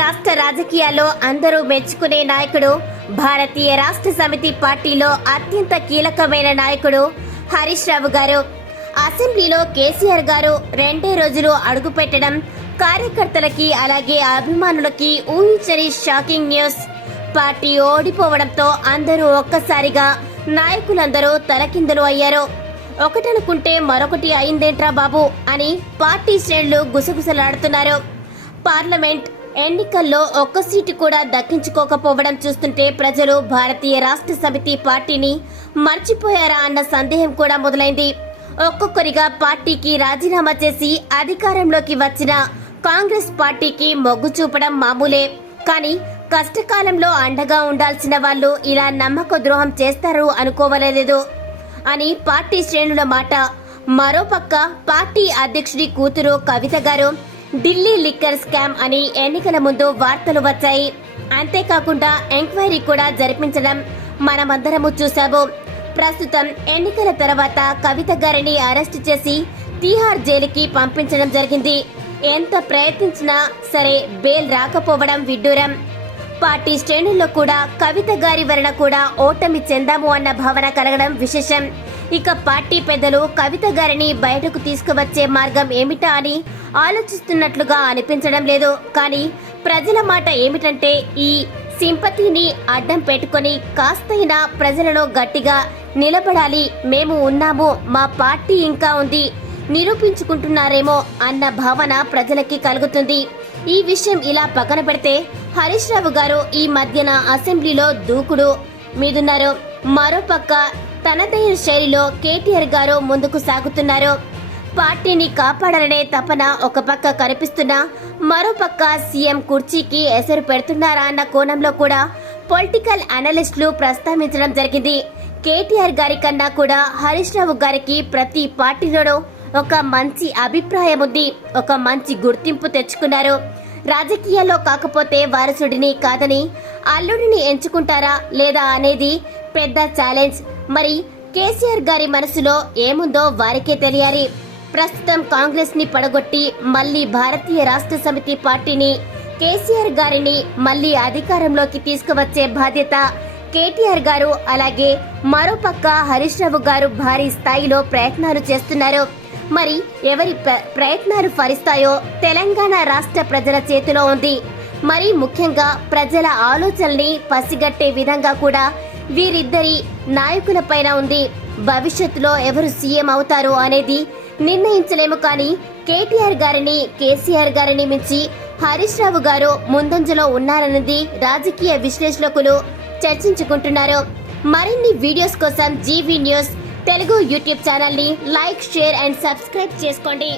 రాష్ట్ర రాజకీయాల్లో అందరూ మెచ్చుకునే నాయకుడు, భారతీయ రాష్ట్ర సమితి పార్టీలో అత్యంత కీలకమైన నాయకుడు హరీష్ రావు గారు. అసెంబ్లీలో కేసీఆర్ గారు 2 రోజులు అడుగుపెట్టడం కార్యకర్తలకి అలాగే అభిమానులకి ఊహించని షాకింగ్ న్యూస్. పార్టీ ఓడిపోవడంతో అందరూ ఒక్కసారిగా నాయకులందరూ తలకిందులు అయ్యారు. ఒకటనుకుంటే మరొకటి అయిందేంట్రా బాబు అని పార్టీ శ్రేణులు గుసగుసలాడుతున్నారు. పార్లమెంట్ ఎన్నికల్లో ఒక్క సీటు కూడా దక్కించుకోకపోవడం చూస్తుంటే ప్రజలు భారతీయ రాష్ట్ర సమితి పార్టీని మర్చిపోయారా అన్న సందేహం కూడా మొదలైంది. ఒక్కొక్కరిగా పార్టీకి రాజీనామా చేసి అధికారంలోకి వచ్చిన కాంగ్రెస్ పార్టీకి మొగ్గు చూపడం మామూలే. కానీ కష్టకాలంలో అండగా ఉండాల్సిన వాళ్ళు ఇలా నమ్మక ద్రోహం చేస్తారు అనుకోవలేదు అని పార్టీ శ్రేణుల మాట. మరోపక్క పార్టీ అధ్యక్షుడి కూతురు కవిత గారు ఢిల్లీ లిక్కర్ స్కామ్ అని ఎన్నికల ముందు వార్తలు వచ్చాయి. అంతేకాకుండా ఎంక్వైరీ కూడా జరిపించడం మనమందరము చూశాము. ప్రస్తుతం ఎన్నికల తర్వాత కవిత గారిని అరెస్టు చేసి తీహార్ జైలుకి పంపించడం జరిగింది. ఎంత ప్రయత్నించినా సరే బెయిల్ రాకపోవడం విడ్డూరం. పార్టీ శ్రేణుల్లో కూడా కవిత గారి వలన కూడా ఓటమి చెందాము అన్న భావన కలగడం విశేషం. ఇక పార్టీ పెద్దలు కవిత గారిని బయటకు తీసుకువచ్చే మార్గం ఏమిటా అని ఆలోచిస్తున్నట్లుగా అనిపించడం లేదు. కానీ ప్రజల మాట ఏమిటంటే ఈ సింపతిని అడ్డం పెట్టుకొని కాస్తైనా ప్రజలలో గట్టిగా నిలబడాలి, మేము ఉన్నాము, మా పార్టీ ఇంకా ఉంది, నిరూపించుకుంటున్నారేమో అన్న భావన ప్రజలకి కలుగుతుంది. ఈ విషయం ఇలా పక్కన పెడితే హరీష్ రావు గారు ఈ మధ్యన అసెంబ్లీలో దూకుడు మీదున్నారు. మరోపక్క తనదైన శైలిలో కేటీఆర్ గారు ముందుకు సాగుతున్నారు. పార్టీని కాపాడాలనే తపన ఒక పక్క కనిపిస్తున్నా మరోపక్క సీఎం కుర్చీకి ఎసరు పెడుతున్నారా అన్న కోణంలో కూడా పొలిటికల్ అనలిస్టులు ప్రస్తావించడం జరిగింది. కేటీఆర్ గారి కన్నా కూడా హరీష్ రావు గారికి ప్రతి పార్టీలోనూ ఒక మంచి అభిప్రాయం ఉంది, ఒక మంచి గుర్తింపు తెచ్చుకున్నారు. రాజకీయాల్లో కాకపోతే వారసుడిని కాదని అల్లుడిని ఎంచుకుంటారా లేదా అనేది పెద్ద ఛాలెంజ్. మరి కేసీఆర్ గారి మనసులో ఏముందో వారికే తెలియాలి. ప్రస్తుతం కాంగ్రెస్ ని పడగొట్టి మళ్లీ భారతీయ రాష్ట్ర సమితి పార్టీని, కేసీఆర్ గారిని మళ్లీ అధికారంలోకి తీసుకువచ్చే బాధ్యత కేటీఆర్ గారు అలాగే మరోపక్క హరీష్ రావు గారు భారీ స్థాయిలో ప్రయత్నాలు చేస్తున్నారు. మరి ఎవరి ప్రయత్నాలు ఫలిస్తాయో తెలంగాణ రాష్ట్ర ప్రజల చేతిలో ఉంది. మరి ముఖ్యంగా ప్రజల ఆలోచనల్ని పసిగట్టే విధంగా కూడా వీరిద్దరి నాయకులపైన ఉంది. భవిష్యత్తులో ఎవరు సీఎం అవుతారు అనేది నిర్ణయించలేము. కానీ కేటీఆర్ గారిని, కేసీఆర్ గారిని మించి హరీష్ రావు గారు ముందంజలో ఉన్నారన్నది రాజకీయ విశ్లేషకులు చర్చించుకుంటున్నారు. మరిన్ని వీడియోస్ కోసం GV news Telugu YouTube channel ని లైక్, షేర్ అండ్ సబ్స్క్రైబ్ చేసుకోండి.